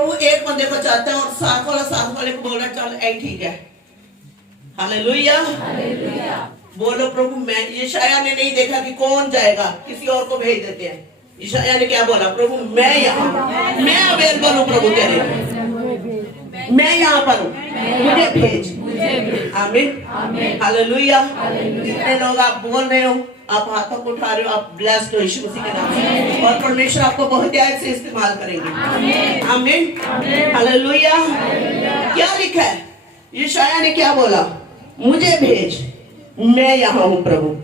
प्रभु एक बंदे को चाहता है और साथ वाले को बोल रहा है चल ऐ ठीक है। हालेलुया। बोलो प्रभु, मैं यशायाह ने नहीं देखा कि कौन जाएगा, किसी और को भेज देते हैं। यशायाह ने क्या बोला? प्रभु मैं यहाँ, मैं अवेलेबल हूँ प्रभु तेरे, मैं यहाँ पर हूँ, मुझे भेज। आमीन। हालेलुया। जितने लोग आप बोल रहे हो, आप हाथों को उठा रहे हो, आप ब्लेस्ड हो यीशु मसीह के नाम से, और परमेश्वर आपको बहुत ध्यान से इस्तेमाल करेंगे। आमीन। हालेलुया। क्या लिखा है? यशायाह ने क्या बोला? मुझे भेज, मैं यहाँ हूँ प्रभु।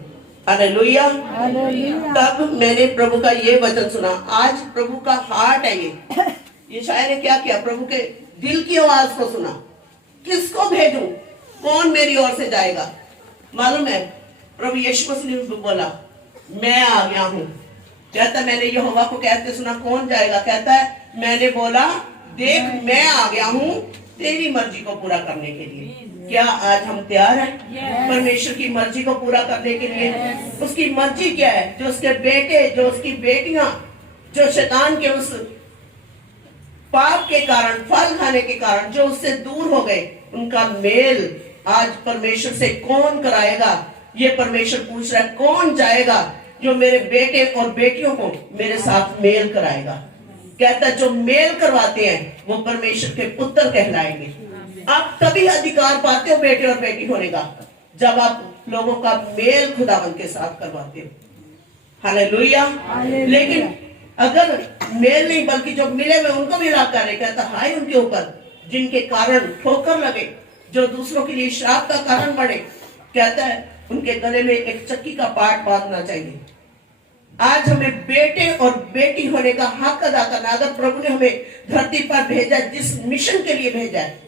हालेलुया। तब मैंने प्रभु का ये वचन सुना। आज प्रभु का हार्ट है ये। यशायाह ने क्या किया? प्रभु के दिल की आवाज को सुना। किसको भेजूं? कौन मेरी ओर से जाएगा? मालूम है, प्रभु यीशु मसीह ने बोला मैं आ गया हूँ। कहता मैंने यहोवा को कहते सुना कौन जाएगा? कहता है मैंने बोला देख मैं आ गया हूँ तेरी मर्जी को पूरा करने के लिए। क्या आज हम तैयार हैं परमेश्वर की मर्जी को पूरा करने के लिए? उसकी मर्जी क्या है? जो उसके बेटे, जो उसकी बेटियां, जो शैतान के उस पाप के कारण, फल खाने के कारण जो उससे दूर हो गए, उनका मेल आज परमेश्वर से कौन कराएगा? ये परमेश्वर पूछ रहा है कौन जाएगा जो मेरे बेटे और बेटियों को मेरे साथ मेल कराएगा? कहता जो मेल करवाते हैं वो परमेश्वर के पुत्र कहलाएंगे। आप तभी अधिकार पाते हो बेटे और बेटी होने का जब आप लोगों का मेल खुदावन के साथ करवाते हो। हालेलुया। लेकिन अगर मेल नहीं बल्कि जो मिले हुए उनको भी राग करे, कहता हाय उनके ऊपर जिनके कारण ठोकर लगे, जो दूसरों के लिए श्राप का कारण बने। कहता है उनके गले में एक चक्की का पाट बांधना चाहिए। आज हमें बेटे और बेटी होने का हक अदा करना। अगर प्रभु ने हमें धरती पर भेजा, जिस मिशन के लिए भेजा है,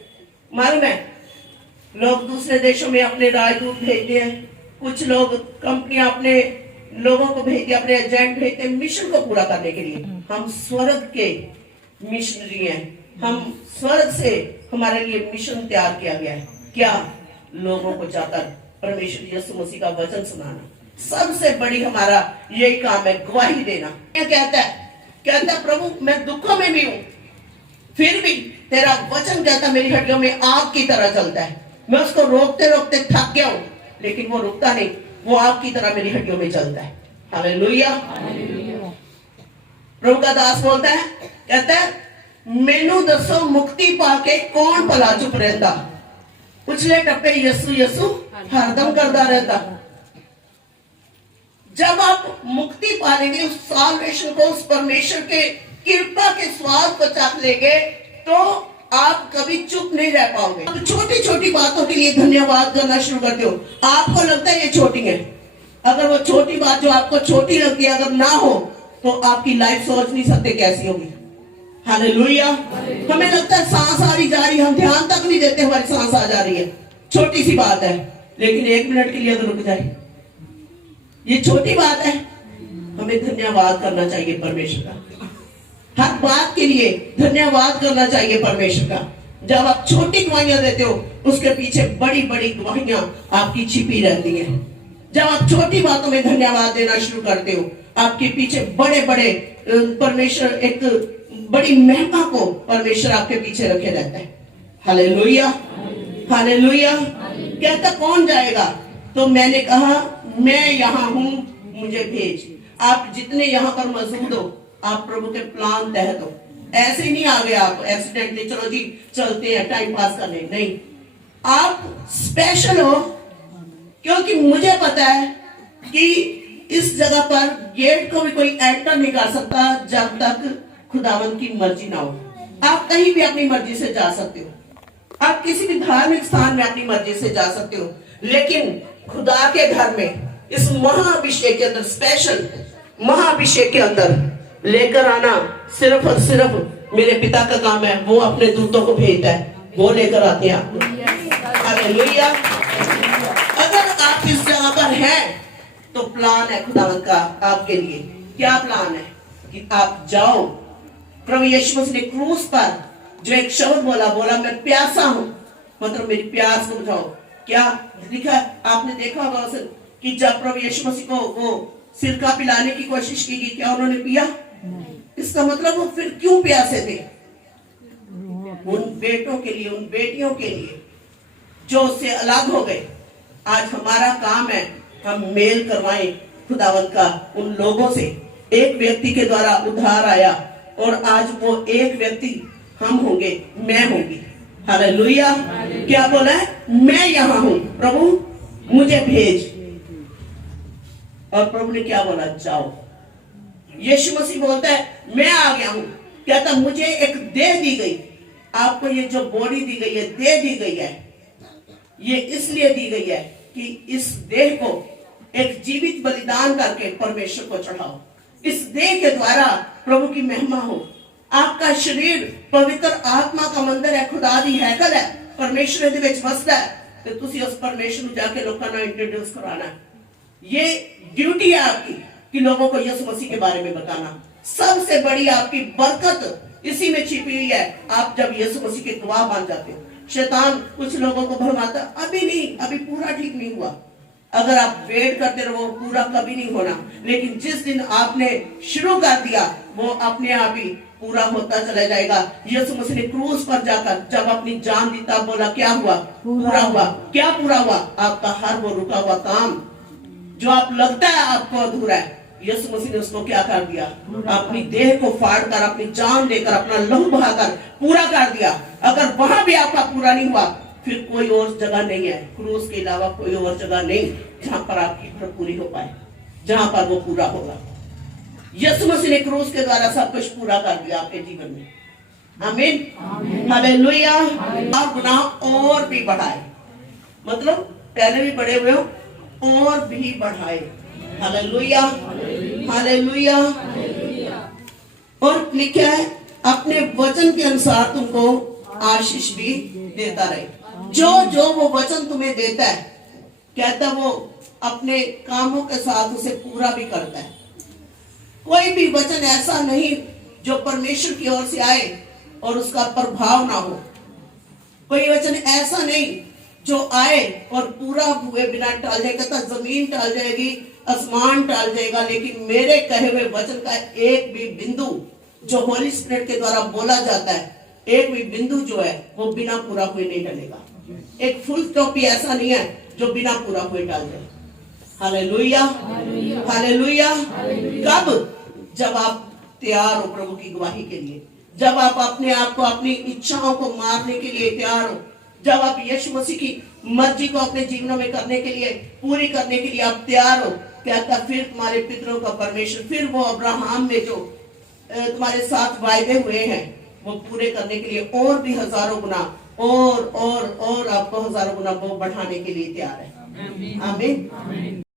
मालूम है लोग दूसरे देशों में अपने राजदूत भेजते हैं, कुछ लोग कंपनियां अपने लोगों को भेजते, अपने एजेंट भेजते हैं मिशन को पूरा करने के लिए। हम स्वर्ग के मिशनरी हैं। हम स्वर्ग से हमारे लिए मिशन तैयार किया गया है। क्या? लोगों को जाकर परमेश्वर यीशु मसीह का वचन सुनाना। सबसे बड़ी हमारा यही काम है, गवाही देना। क्या कहता है? कहता प्रभु मैं दुखों में भी हूं, फिर भी तेरा वचन कहता मेरी हड्डियों में आग की तरह चलता है। मैं उसको रोकते रोकते थक गया हूं, लेकिन वो रुकता नहीं, वो आग की तरह मेरी हड्डियों में चलता है। हालेलुया। प्रभु का दास बोलता है, कहता है मैनू दसो मुक्ति पाके कौन भला चुप रहता, उछले टप्पे यीशु यीशु हरदम करता रहता। जब आप मुक्ति पा लेंगे, उस साल्वेशन को, उस परमेश्वर के कृपा के स्वाद को चाख लेंगे, तो आप कभी चुप नहीं रह पाओगे। तो छोटी छोटी बातों के लिए धन्यवाद करना शुरू करते हो। आपको लगता है ये छोटी है, अगर वो छोटी बात जो आपको छोटी लगती है अगर ना हो तो आपकी लाइफ सोच नहीं सकते कैसी होगी। हालेलुया। हमें लगता है सांस आ रही जा रही, हम ध्यान तक नहीं देते हमारी सांस आ जा रही है, छोटी सी बात है, लेकिन 1 मिनट के लिए अगर रुक जाए, ये छोटी बात है। हमें धन्यवाद करना चाहिए परमेश्वर का, हर बात के लिए धन्यवाद करना चाहिए परमेश्वर का। जब आप छोटी गवाहियां देते हो, उसके पीछे बड़ी बड़ी गवाहियां आपकी छिपी रहती हैं। जब आप छोटी बातों में धन्यवाद देना शुरू करते हो, आपके पीछे बड़े बड़े परमेश्वर, एक बड़ी महिमा को परमेश्वर आपके पीछे रखे रहता है। हालेलुया। हालेलुया। कहता कौन जाएगा? तो मैंने कहा मैं यहाँ हूँ, मुझे भेज। आप जितने यहाँ पर मौजूद हो, आप प्रभु के प्लान तहत हो। ऐसे ही नहीं आ गए आप एक्सीडेंटली, चलो जी चलते हैं टाइम पास करने, नहीं। आप स्पेशल हो, क्योंकि मुझे पता है कि इस जगह पर गेट को भी कोई एंटर नहीं कर सकता जब तक खुदावंद की मर्जी ना हो। आप कहीं भी अपनी मर्जी से जा सकते हो, आप किसी भी धार्मिक स्थान में अपनी मर्जी से जा सकते हो, लेकिन खुदा के घर में इस महाअभिषेक के अंदर, स्पेशल महाअभिषेक के अंदर लेकर आना सिर्फ और सिर्फ मेरे पिता का काम है। वो अपने दूतों को भेजता है, वो लेकर आते हैं आपको। हालेलुया। अगर आप इस जगह पर हैं तो प्लान है खुदावंद का आपके लिए। क्या प्लान है? कि आप जाओ। प्रभु यीशु मसीह ने क्रूस पर जो एक शब्द बोला मैं प्यासा हूं, मतलब मेरी प्यास को बुझाओ। क्या लिखा है? आपने देखा होगा उसे कि जब प्रभु यीशु मसीह को वो सिरका पिलाने की कोशिश की गई, क्या उन्होंने पिया? इसका मतलब वो फिर क्यों प्यासे थे? बेटों के लिए, उन बेटियों के लिए जो उससे अलग हो गए। आज हमारा काम है हम मेल करवाएं खुदावंत का उन लोगों से। एक व्यक्ति के द्वारा उद्धार आया और आज वो एक व्यक्ति हम होंगे, मैं होंगी। हालेलुया। क्या बोला है? मैं यहां हूं, प्रभु मुझे भेज। और प्रभु ने क्या बोला? जाओ। यीशु मसीह बोलता है मैं आ गया हूं। कहता मुझे एक देह दी गई। आपको ये जो बॉडी दी गई है, देह दी गई है, ये इसलिए दी गई है कि इस देह को एक जीवित बलिदान करके परमेश्वर को चढ़ाओ। इस देह के द्वारा प्रभु की महिमा हो। आपका शरीर पवित्र आत्मा का मंदिर है, खुदा दी हैकल है, परमेश्वर दे विच वसदा है। तो तुसी उस परमेश्वर ਨੂੰ जाके लोगों को इंट्रोड्यूस कराना है। ये ड्यूटी है आपकी कि लोगों को यीशु मसीह के बारे में बताना। सबसे बड़ी आपकी बरकत इसी में छिपी हुई है। आप जब यीशु मसीह के गवाह बन जाते हो। शैतान कुछ लोगों को भरमाता, अभी नहीं, अभी पूरा ठीक नहीं हुआ। अगर आप वेट करते रहो पूरा कभी नहीं होना। लेकिन जिस दिन आपने शुरू कर दिया वो अपने आप ही पूरा होता चला जाएगा। यीशु मसीह ने क्रूस पर जाकर जब अपनी जान दी तब बोला क्या हुआ? पूरा हुआ। क्या पूरा हुआ? आपका हर वो रुका हुआ काम जो आप लगता है आपको अधूरा है, यीशु मसीह ने उसको क्या कर दिया? अपनी देह को फाड़कर, अपनी जान देकर, अपना लहू बहाकर पूरा कर दिया। अगर वहां भी आपका पूरा नहीं हुआ फिर कोई और जगह नहीं है, क्रूस के अलावा कोई और जगह नहीं जहां पर आपकी पूरी हो पाए, जहां पर वो पूरा होगा। यीशु मसीह ने क्रूस के द्वारा सब कुछ पूरा कर दिया आपके जीवन में। आमीन, हालेलुया। आप गुनाह और भी बढ़ाए, मतलब पहले भी बढ़े हुए हो और भी बढ़ाए। Hallelujah, hallelujah. और लिखा है अपने वचन के अनुसार तुमको आशीष भी देता रहे। जो जो वो वचन तुम्हें देता है, कहता वो अपने कामों के साथ उसे पूरा भी करता है। कोई भी वचन ऐसा नहीं जो परमेश्वर की ओर से आए और उसका प्रभाव ना हो। कोई वचन ऐसा नहीं जो आए और पूरा हुए बिना टल जाएगा। तो जमीन टल जाएगी, आसमान टल जाएगा, लेकिन मेरे कहे हुए वचन का एक भी बिंदु जो होली स्पिरिट के द्वारा बोला जाता है, एक भी बिंदु जो है वो बिना पूरा हुए नहीं टलेगा। एक फुल स्टॉप भी ऐसा नहीं है जो बिना पूरा हुए टल जाए। Hallelujah, hallelujah. कब? जब आप तैयार हो प्रभु की गवाही के लिए, जब आप अपने आप को, अपनी इच्छाओं को मारने के लिए तैयार हो, जब आप यीशु मसीह की मर्जी को अपने जीवनों में करने के लिए, पूरी करने के लिए आप तैयार हो। कहता फिर तुम्हारे पितरों का परमेश्वर, फिर वो अब्राहम में जो तुम्हारे साथ वायदे हुए हैं वो पूरे करने के लिए और भी हजारों गुना और आपको हजारों गुना वो बढ़ाने के लिए तैयार है। आमीन।